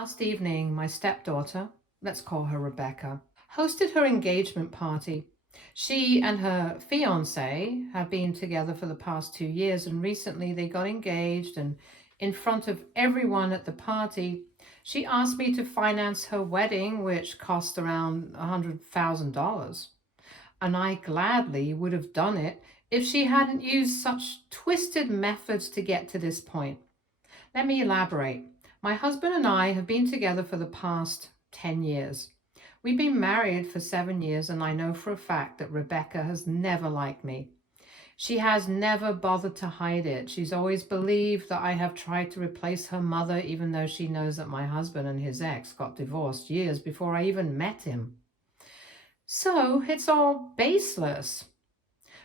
Last evening, my stepdaughter, let's call her Rebecca, hosted her engagement party. She and her fiance have been together for the past 2 years, and recently they got engaged. And in front of everyone at the party, she asked me to finance her wedding, which cost around $100,000. And I gladly would have done it if she hadn't used such twisted methods to get to this point. Let me elaborate. My husband and I have been together for the past 10 years. We've been married for 7 years, and I know for a fact that Rebecca has never liked me. She has never bothered to hide it. She's always believed that I have tried to replace her mother, even though she knows that my husband and his ex got divorced years before I even met him. So it's all baseless.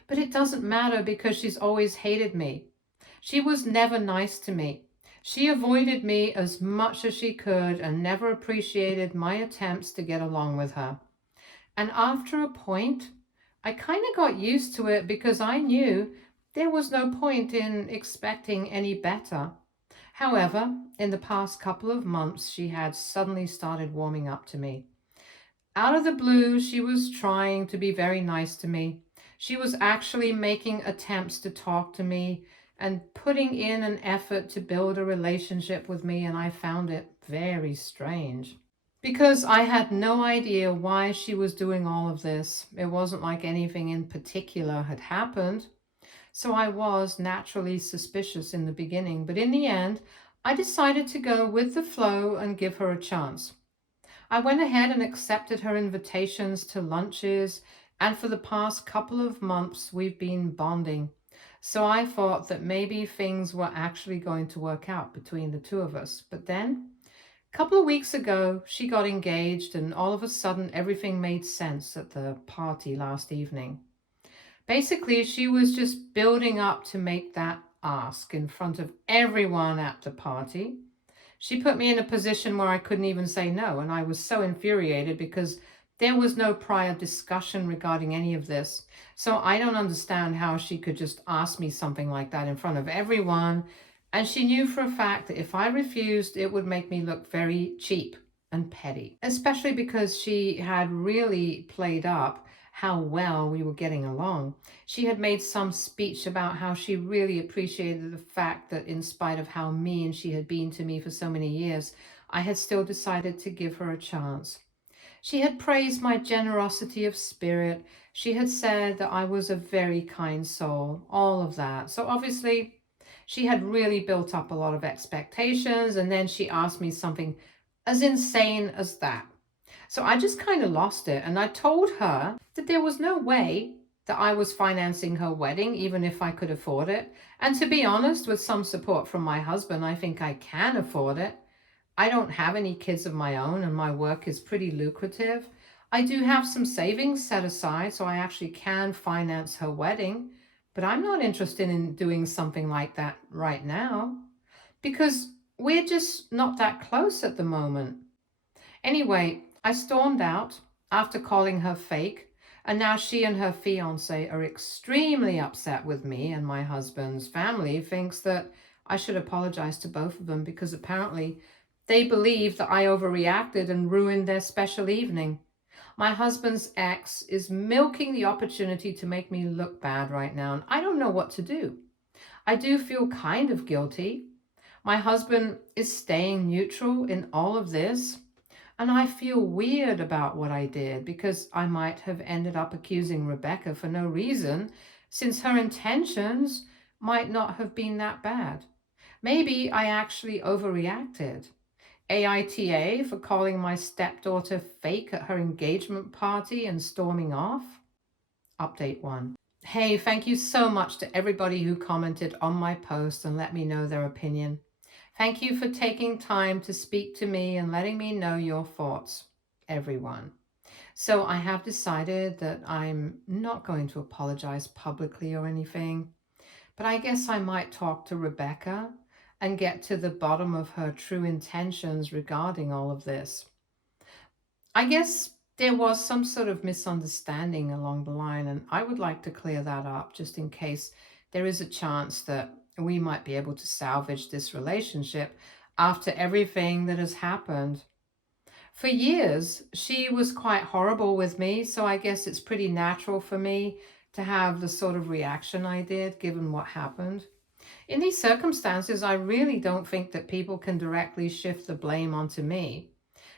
But it doesn't matter because she's always hated me. She was never nice to me. She avoided me as much as she could and never appreciated my attempts to get along with her. And after a point, I kind of got used to it because I knew there was no point in expecting any better. However, in the past couple of months, she had suddenly started warming up to me. Out of the blue, she was trying to be very nice to me. She was actually making attempts to talk to me and putting in an effort to build a relationship with me, and I found it very strange. Because I had no idea why she was doing all of this. It wasn't like anything in particular had happened. So I was naturally suspicious in the beginning, but in the end, I decided to go with the flow and give her a chance. I went ahead and accepted her invitations to lunches, and for the past couple of months, we've been bonding. So I thought that maybe things were actually going to work out between the two of us. But then, a couple of weeks ago, she got engaged, and all of a sudden, everything made sense at the party last evening. Basically, she was just building up to make that ask in front of everyone at the party. She put me in a position where I couldn't even say no, and I was so infuriated because there was no prior discussion regarding any of this. So I don't understand how she could just ask me something like that in front of everyone. And she knew for a fact that if I refused, it would make me look very cheap and petty, especially because she had really played up how well we were getting along. She had made some speech about how she really appreciated the fact that in spite of how mean she had been to me for so many years, I had still decided to give her a chance. She had praised my generosity of spirit. She had said that I was a very kind soul, all of that. So obviously, she had really built up a lot of expectations, and then she asked me something as insane as that. So I just kind of lost it, and I told her that there was no way that I was financing her wedding, even if I could afford it. And to be honest, with some support from my husband, I think I can afford it. I don't have any kids of my own, and my work is pretty lucrative. I do have some savings set aside, so I actually can finance her wedding, but I'm not interested in doing something like that right now because we're just not that close at the moment. Anyway, I stormed out after calling her fake, and now she and her fiance are extremely upset with me, and my husband's family thinks that I should apologize to both of them because apparently they believe that I overreacted and ruined their special evening. My husband's ex is milking the opportunity to make me look bad right now, and I don't know what to do. I do feel kind of guilty. My husband is staying neutral in all of this, and I feel weird about what I did because I might have ended up accusing Rebecca for no reason, since her intentions might not have been that bad. Maybe I actually overreacted. AITA for calling my stepdaughter fake at her engagement party and storming off. Update 1. Hey, thank you so much to everybody who commented on my post and let me know their opinion. Thank you for taking time to speak to me and letting me know your thoughts, everyone. So I have decided that I'm not going to apologize publicly or anything, but I guess I might talk to Rebecca and get to the bottom of her true intentions regarding all of this. I guess there was some sort of misunderstanding along the line, and I would like to clear that up just in case there is a chance that we might be able to salvage this relationship. after everything that has happened. For years, she was quite horrible with me, so I guess it's pretty natural for me to have the sort of reaction I did given what happened. In these circumstances, I really don't think that people can directly shift the blame onto me,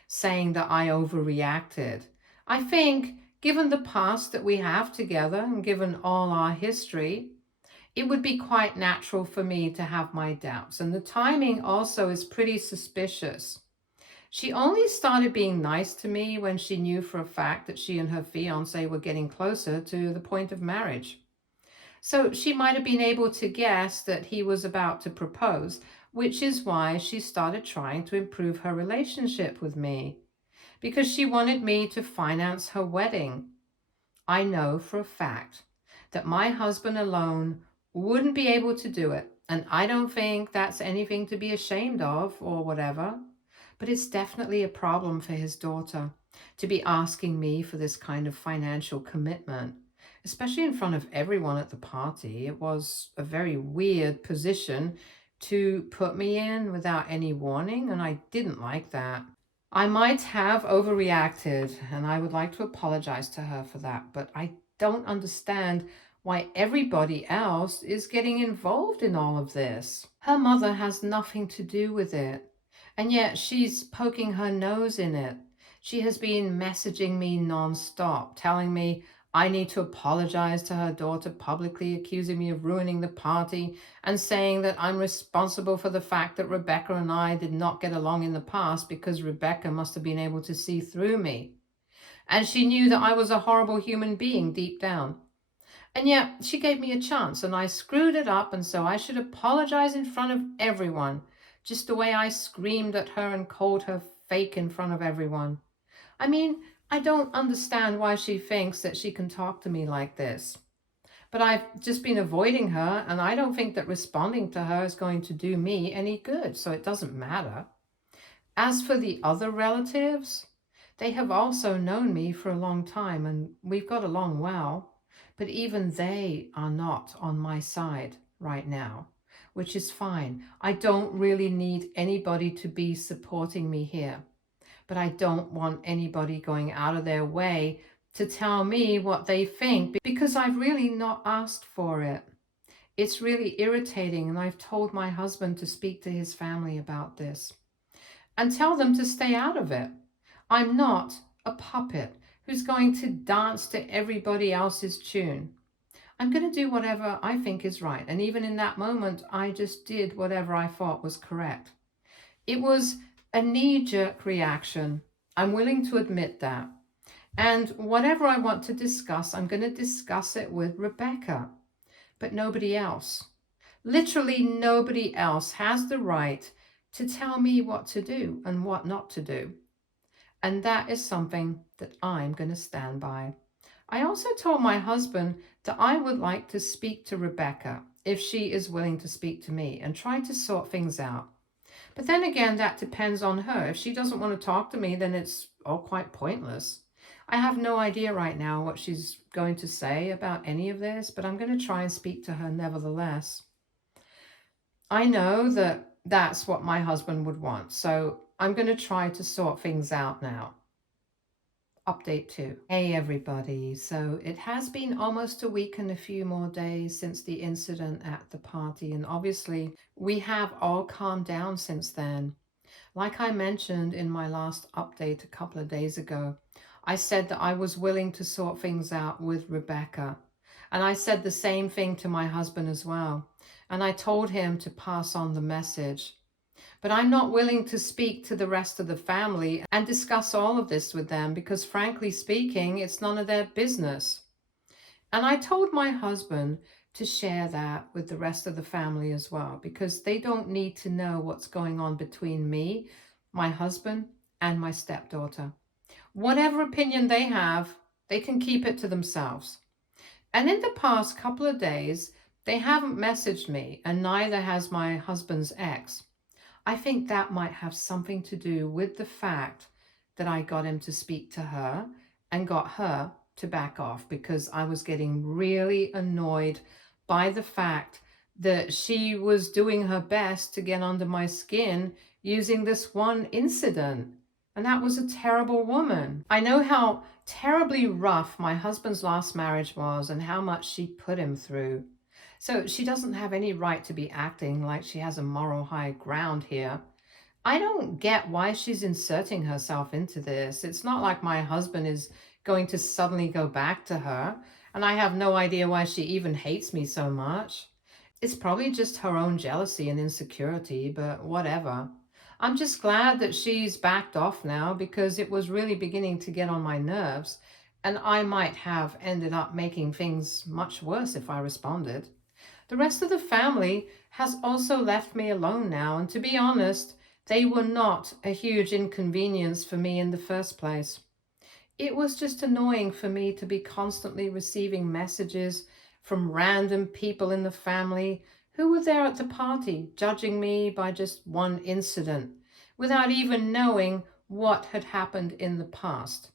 saying that I overreacted. I think, given the past that we have together and given all our history, it would be quite natural for me to have my doubts. And the timing also is pretty suspicious. She only started being nice to me when she knew for a fact that she and her fiance were getting closer to the point of marriage. So she might have been able to guess that he was about to propose, which is why she started trying to improve her relationship with me, because she wanted me to finance her wedding. I know for a fact that my husband alone wouldn't be able to do it, and I don't think that's anything to be ashamed of or whatever. But it's definitely a problem for his daughter to be asking me for this kind of financial commitment, especially in front of everyone at the party. It was a very weird position to put me in without any warning, and I didn't like that. I might have overreacted, and I would like to apologize to her for that, but I don't understand why everybody else is getting involved in all of this. Her mother has nothing to do with it, and yet she's poking her nose in it. She has been messaging me nonstop, telling me I need to apologize to her daughter, publicly accusing me of ruining the party and saying that I'm responsible for the fact that Rebecca and I did not get along in the past because Rebecca must have been able to see through me. And she knew that I was a horrible human being deep down. And yet she gave me a chance and I screwed it up, and so I should apologize in front of everyone, just the way I screamed at her and called her fake in front of everyone. I mean, I don't understand why she thinks that she can talk to me like this. But I've just been avoiding her, and I don't think that responding to her is going to do me any good, so it doesn't matter. As for the other relatives, they have also known me for a long time, and we've got along well. But even they are not on my side right now, which is fine. I don't really need anybody to be supporting me here, but I don't want anybody going out of their way to tell me what they think because I've really not asked for it. It's really irritating, and I've told my husband to speak to his family about this and tell them to stay out of it. I'm not a puppet who's going to dance to everybody else's tune. I'm going to do whatever I think is right. And even in that moment, I just did whatever I thought was correct. It was a knee-jerk reaction. I'm willing to admit that. And whatever I want to discuss, I'm going to discuss it with Rebecca, but nobody else. Literally nobody else has the right to tell me what to do and what not to do. And that is something that I'm going to stand by. I also told my husband that I would like to speak to Rebecca if she is willing to speak to me and try to sort things out. But then again, that depends on her. If she doesn't want to talk to me, then it's all quite pointless. I have no idea right now what she's going to say about any of this, but I'm going to try and speak to her nevertheless. I know that that's what my husband would want, so I'm going to try to sort things out now. Update 2. Hey everybody, so it has been almost a week and a few more days since the incident at the party, and obviously we have all calmed down since then. Like I mentioned in my last update a couple of days ago, I said that I was willing to sort things out with Rebecca, and I said the same thing to my husband as well, and I told him to pass on the message. But I'm not willing to speak to the rest of the family and discuss all of this with them because, frankly speaking, it's none of their business. And I told my husband to share that with the rest of the family as well, because they don't need to know what's going on between me, my husband, and my stepdaughter. Whatever opinion they have, they can keep it to themselves. And in the past couple of days, they haven't messaged me, and neither has my husband's ex. I think that might have something to do with the fact that I got him to speak to her and got her to back off, because I was getting really annoyed by the fact that she was doing her best to get under my skin using this one incident. And that was a terrible woman. I know how terribly rough my husband's last marriage was and how much she put him through. So she doesn't have any right to be acting like she has a moral high ground here. I don't get why she's inserting herself into this. It's not like my husband is going to suddenly go back to her, and I have no idea why she even hates me so much. It's probably just her own jealousy and insecurity, but whatever. I'm just glad that she's backed off now because it was really beginning to get on my nerves, and I might have ended up making things much worse if I responded. The rest of the family has also left me alone now, and to be honest, they were not a huge inconvenience for me in the first place. It was just annoying for me to be constantly receiving messages from random people in the family who were there at the party, judging me by just one incident, without even knowing what had happened in the past.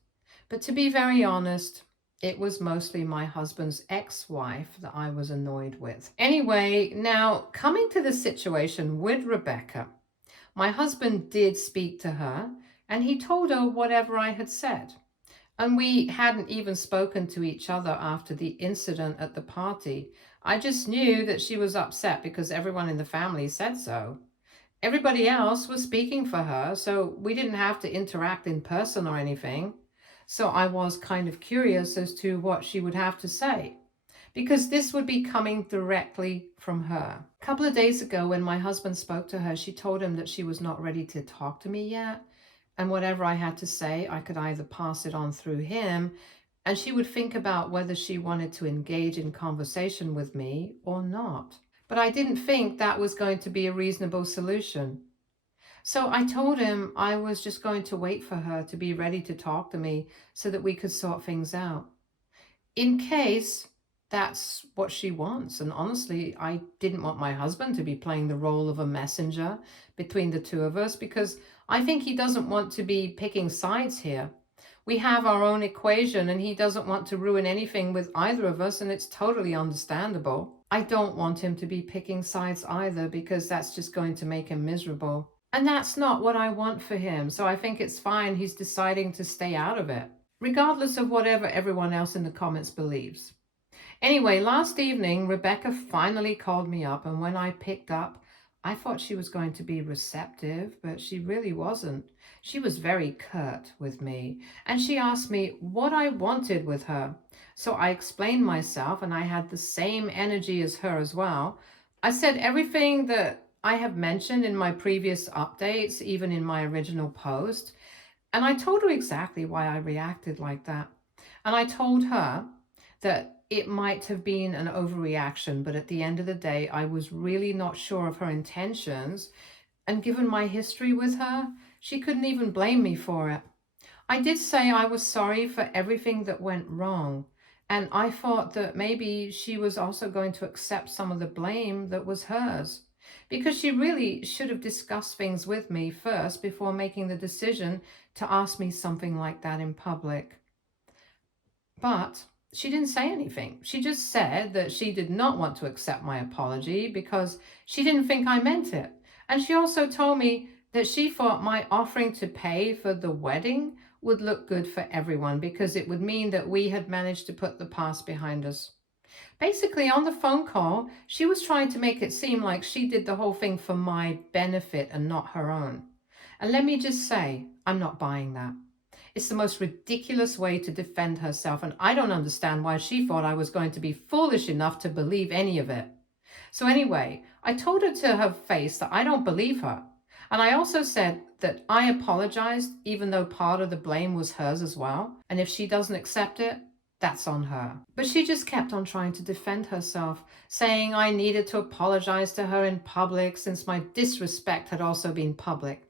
But to be very honest, it was mostly my husband's ex-wife that I was annoyed with. Anyway, now coming to the situation with Rebecca, my husband did speak to her and he told her whatever I had said. And we hadn't even spoken to each other after the incident at the party. I just knew that she was upset because everyone in the family said so. Everybody else was speaking for her, so we didn't have to interact in person or anything. So I was kind of curious as to what she would have to say, because this would be coming directly from her. A couple of days ago, when my husband spoke to her, she told him that she was not ready to talk to me yet, and whatever I had to say, I could either pass it on through him, and she would think about whether she wanted to engage in conversation with me or not. But I didn't think that was going to be a reasonable solution. So I told him I was just going to wait for her to be ready to talk to me so that we could sort things out, in case that's what she wants. And honestly, I didn't want my husband to be playing the role of a messenger between the two of us, because I think he doesn't want to be picking sides here. We have our own equation and he doesn't want to ruin anything with either of us, and it's totally understandable. I don't want him to be picking sides either, because that's just going to make him miserable. And that's not what I want for him, so I think it's fine he's deciding to stay out of it, regardless of whatever everyone else in the comments believes. Anyway, last evening, Rebecca finally called me up, and when I picked up, I thought she was going to be receptive, but she really wasn't. She was very curt with me, and she asked me what I wanted with her. So I explained myself, and I had the same energy as her as well. I said everything that I have mentioned in my previous updates, even in my original post, and I told her exactly why I reacted like that. And I told her that it might have been an overreaction, but at the end of the day, I was really not sure of her intentions. And given my history with her, she couldn't even blame me for it. I did say I was sorry for everything that went wrong. And I thought that maybe she was also going to accept some of the blame that was hers, because she really should have discussed things with me first before making the decision to ask me something like that in public. But she didn't say anything. She just said that she did not want to accept my apology because she didn't think I meant it. And she also told me that she thought my offering to pay for the wedding would look good for everyone, because it would mean that we had managed to put the past behind us. Basically, on the phone call, she was trying to make it seem like she did the whole thing for my benefit and not her own. And let me just say, I'm not buying that. It's the most ridiculous way to defend herself, and I don't understand why she thought I was going to be foolish enough to believe any of it. So anyway, I told her to her face that I don't believe her. And I also said that I apologized, even though part of the blame was hers as well. And if she doesn't accept it, that's on her. But she just kept on trying to defend herself, saying I needed to apologize to her in public since my disrespect had also been public.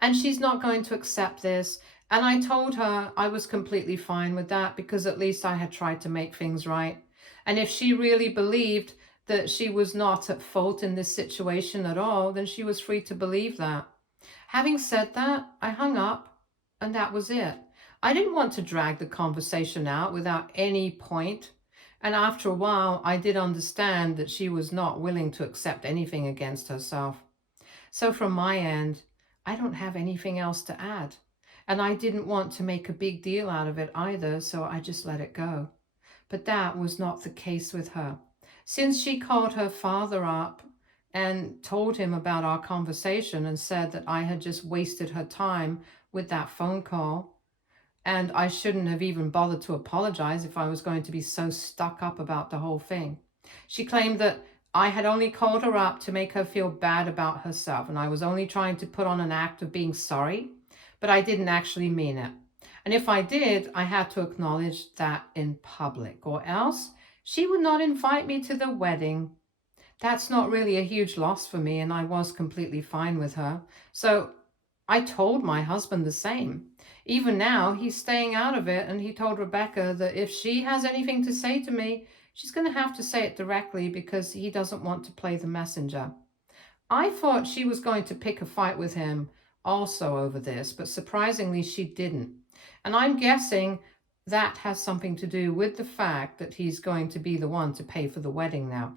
And she's not going to accept this. And I told her I was completely fine with that, because at least I had tried to make things right. And if she really believed that she was not at fault in this situation at all, then she was free to believe that. Having said that, I hung up, and that was it. I didn't want to drag the conversation out without any point, And after a while, I did understand that she was not willing to accept anything against herself. So from my end, I don't have anything else to add. And I didn't want to make a big deal out of it either, so I just let it go. But that was not the case with her. Since she called her father up and told him about our conversation and said that I had just wasted her time with that phone call, and I shouldn't have even bothered to apologize if I was going to be so stuck up about the whole thing. She claimed that I had only called her up to make her feel bad about herself, and I was only trying to put on an act of being sorry, but I didn't actually mean it. And if I did, I had to acknowledge that in public, or else she would not invite me to the wedding. That's not really a huge loss for me, and I was completely fine with her. So I told my husband the same. Even now, he's staying out of it, and he told Rebecca that if she has anything to say to me, she's going to have to say it directly because he doesn't want to play the messenger. I thought she was going to pick a fight with him also over this, but surprisingly, she didn't. And I'm guessing that has something to do with the fact that he's going to be the one to pay for the wedding now,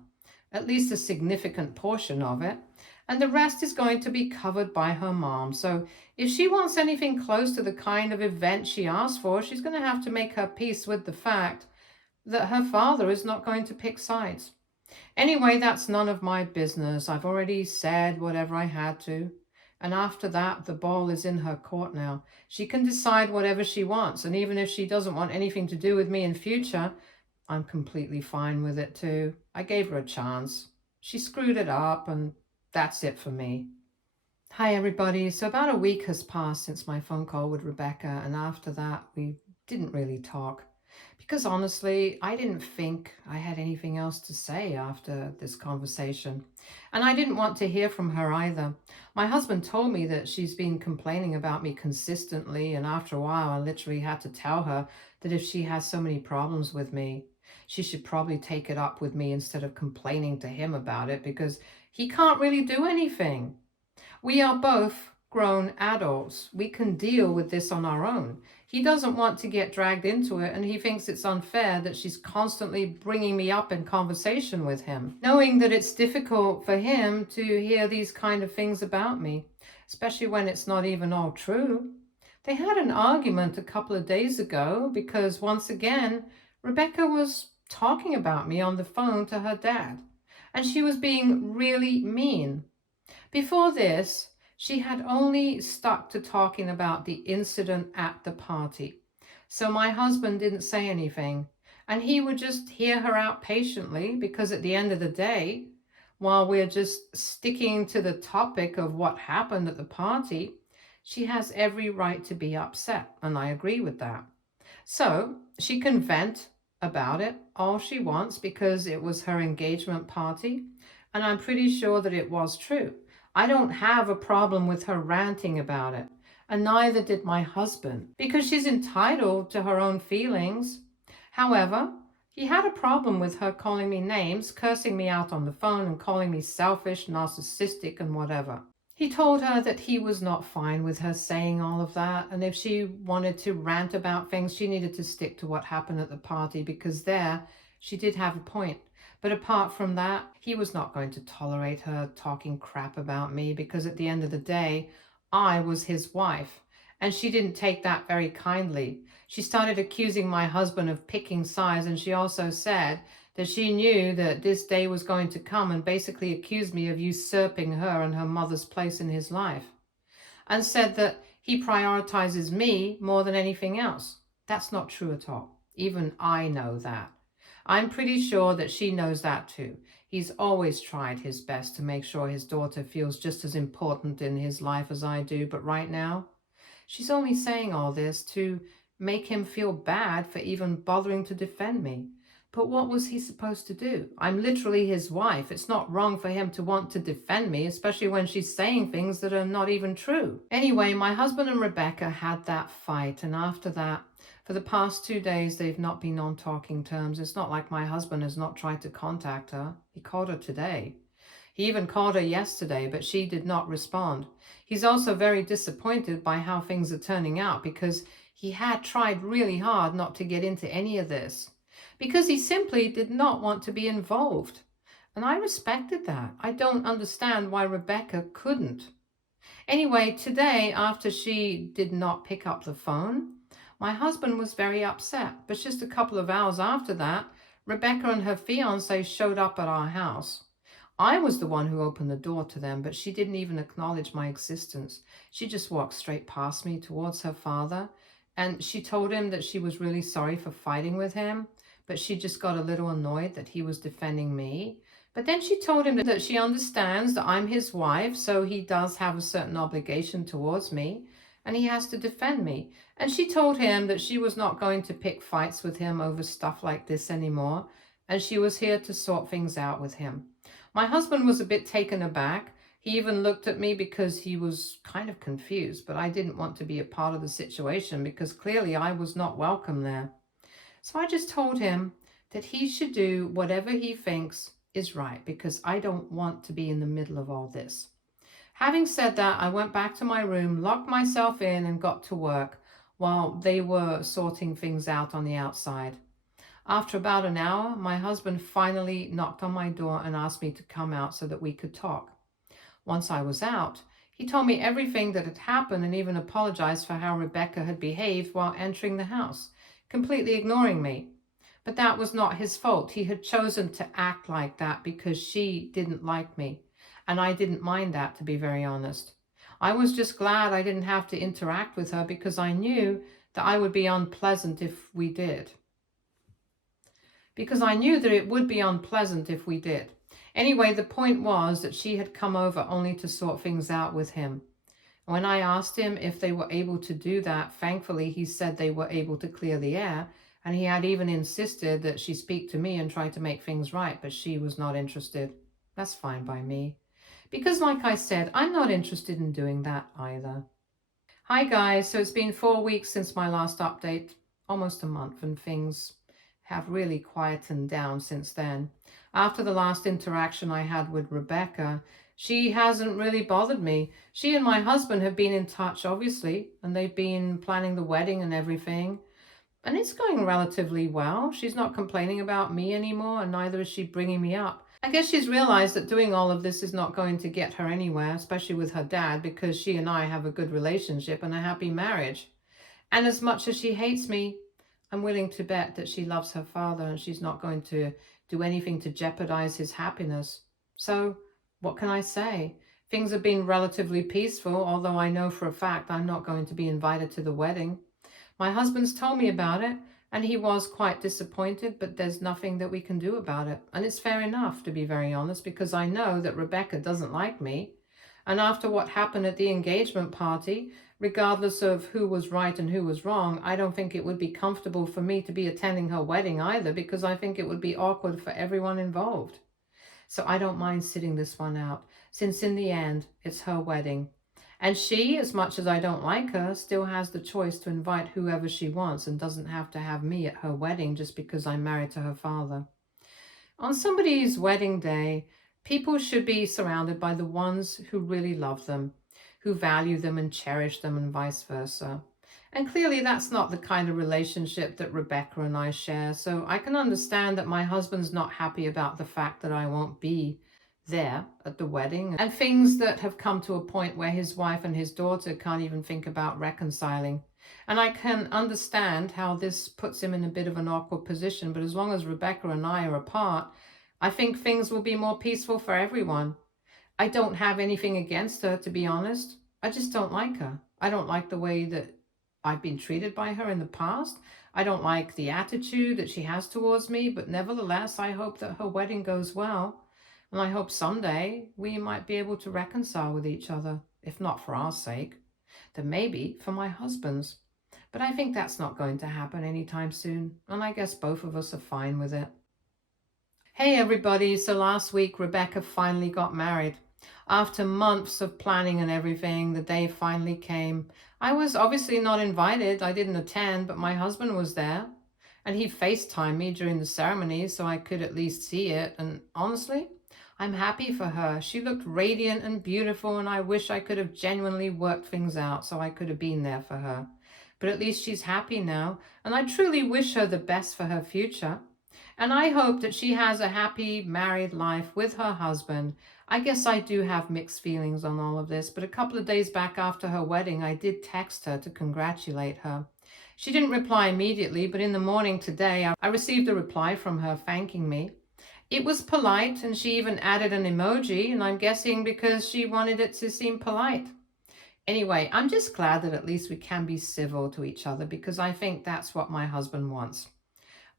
at least a significant portion of it. And the rest is going to be covered by her mom. So if she wants anything close to the kind of event she asked for, she's going to have to make her peace with the fact that her father is not going to pick sides. Anyway, that's none of my business. I've already said whatever I had to. And after that, the ball is in her court now. She can decide whatever she wants. And even if she doesn't want anything to do with me in future, I'm completely fine with it too. I gave her a chance. She screwed it up, and that's it for me. Hi, everybody. So about a week has passed since my phone call with Rebecca, and after that, we didn't really talk. Because honestly, I didn't think I had anything else to say after this conversation. And I didn't want to hear from her either. My husband told me that she's been complaining about me consistently, and after a while I literally had to tell her that if she has so many problems with me, she should probably take it up with me instead of complaining to him about it, because he can't really do anything. We are both grown adults. We can deal with this on our own. He doesn't want to get dragged into it, and he thinks it's unfair that she's constantly bringing me up in conversation with him, knowing that it's difficult for him to hear these kind of things about me, especially when it's not even all true. They had an argument a couple of days ago because, once again, Rebecca was talking about me on the phone to her dad, and she was being really mean. Before this, she had only stuck to talking about the incident at the party. So my husband didn't say anything, and he would just hear her out patiently, because at the end of the day, while we're just sticking to the topic of what happened at the party, she has every right to be upset, and I agree with that. So she can vent about it all she wants because it was her engagement party, and I'm pretty sure that it was true. I don't have a problem with her ranting about it, and neither did my husband, because she's entitled to her own feelings. However, he had a problem with her calling me names, cursing me out on the phone, and calling me selfish, narcissistic, and whatever. He told her that he was not fine with her saying all of that, and if she wanted to rant about things, she needed to stick to what happened at the party, because there she did have a point. But apart from that, he was not going to tolerate her talking crap about me, because at the end of the day, I was his wife, and she didn't take that very kindly. She started accusing my husband of picking sides, and she also said that she knew that this day was going to come, and basically accused me of usurping her and her mother's place in his life, and said that he prioritizes me more than anything else. That's not true at all. Even I know that. I'm pretty sure that she knows that too. He's always tried his best to make sure his daughter feels just as important in his life as I do, but right now, she's only saying all this to make him feel bad for even bothering to defend me. But what was he supposed to do? I'm literally his wife. It's not wrong for him to want to defend me, especially when she's saying things that are not even true. Anyway, my husband and Rebecca had that fight, and after that, for the past 2 days, they've not been on talking terms. It's not like my husband has not tried to contact her. He called her today. He even called her yesterday, but she did not respond. He's also very disappointed by how things are turning out, because he had tried really hard not to get into any of this. because he simply did not want to be involved. And I respected that. I don't understand why Rebecca couldn't. Anyway, today, after she did not pick up the phone, my husband was very upset. But just a couple of hours after that, Rebecca and her fiance showed up at our house. I was the one who opened the door to them, but she didn't even acknowledge my existence. She just walked straight past me towards her father, and she told him that she was really sorry for fighting with him, but she just got a little annoyed that he was defending me. But then she told him that she understands that I'm his wife, so he does have a certain obligation towards me, and he has to defend me. And she told him that she was not going to pick fights with him over stuff like this anymore, and she was here to sort things out with him. My husband was a bit taken aback. He even looked at me because he was kind of confused, but I didn't want to be a part of the situation because clearly I was not welcome there. So I just told him that he should do whatever he thinks is right because I don't want to be in the middle of all this. Having said that, I went back to my room, locked myself in, and got to work while they were sorting things out on the outside. After about an hour, my husband finally knocked on my door and asked me to come out so that we could talk. Once I was out, he told me everything that had happened and even apologized for how Rebecca had behaved while entering the house, completely ignoring me. But that was not his fault. He had chosen to act like that because she didn't like me. And I didn't mind that, to be very honest. I was just glad I didn't have to interact with her because I knew that I would be unpleasant if we did. Because I knew that it would be unpleasant if we did. Anyway, the point was that she had come over only to sort things out with him. When I asked him if they were able to do that, thankfully he said they were able to clear the air, and he had even insisted that she speak to me and try to make things right, but she was not interested. That's fine by me. Because like I said, I'm not interested in doing that either. Hi guys, so it's been 4 weeks since my last update, almost a month, and things have really quietened down since then. After the last interaction I had with Rebecca, she hasn't really bothered me. She and my husband have been in touch, obviously, and they've been planning the wedding and everything. And it's going relatively well. She's not complaining about me anymore, and neither is she bringing me up. I guess she's realized that doing all of this is not going to get her anywhere, especially with her dad, because she and I have a good relationship and a happy marriage. And as much as she hates me, I'm willing to bet that she loves her father and she's not going to do anything to jeopardize his happiness. So what can I say? Things have been relatively peaceful, although I know for a fact I'm not going to be invited to the wedding. My husband's told me about it, and he was quite disappointed, but there's nothing that we can do about it. And it's fair enough, to be very honest, because I know that Rebecca doesn't like me. And after what happened at the engagement party, regardless of who was right and who was wrong, I don't think it would be comfortable for me to be attending her wedding either, because I think it would be awkward for everyone involved. So I don't mind sitting this one out, since in the end, it's her wedding. And she, as much as I don't like her, still has the choice to invite whoever she wants and doesn't have to have me at her wedding just because I'm married to her father. On somebody's wedding day, people should be surrounded by the ones who really love them, who value them and cherish them, and vice versa. And clearly that's not the kind of relationship that Rebecca and I share, so I can understand that my husband's not happy about the fact that I won't be there at the wedding, and things that have come to a point where his wife and his daughter can't even think about reconciling. And I can understand how this puts him in a bit of an awkward position, but as long as Rebecca and I are apart, I think things will be more peaceful for everyone. I don't have anything against her, to be honest. I just don't like her. I don't like the way that I've been treated by her in the past. I don't like the attitude that she has towards me, but nevertheless, I hope that her wedding goes well. And I hope someday we might be able to reconcile with each other, if not for our sake, then maybe for my husband's. But I think that's not going to happen anytime soon, and I guess both of us are fine with it. Hey everybody, so last week Rebecca finally got married. After months of planning and everything, the day finally came. I was obviously not invited, I didn't attend, but my husband was there. And he FaceTimed me during the ceremony so I could at least see it, and honestly, I'm happy for her. She looked radiant and beautiful, and I wish I could have genuinely worked things out so I could have been there for her. but at least she's happy now, and I truly wish her the best for her future. And I hope that she has a happy married life with her husband. I guess I do have mixed feelings on all of this, but a couple of days back after her wedding, I did text her to congratulate her. She didn't reply immediately, but in the morning today, I received a reply from her thanking me. It was polite, and she even added an emoji, and I'm guessing because she wanted it to seem polite. Anyway, I'm just glad that at least we can be civil to each other, because I think that's what my husband wants.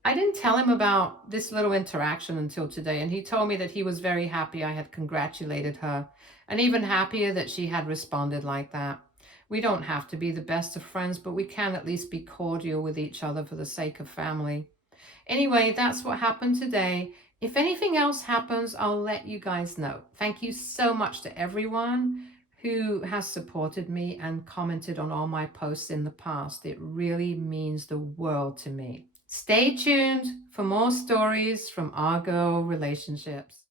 I didn't tell him about this little interaction until today, and he told me that he was very happy I had congratulated her, and even happier that she had responded like that. We don't have to be the best of friends, but we can at least be cordial with each other for the sake of family. Anyway, that's what happened today. If anything else happens, I'll let you guys know. Thank you so much to everyone who has supported me and commented on all my posts in the past. It really means the world to me. Stay tuned for more stories from our girl relationships.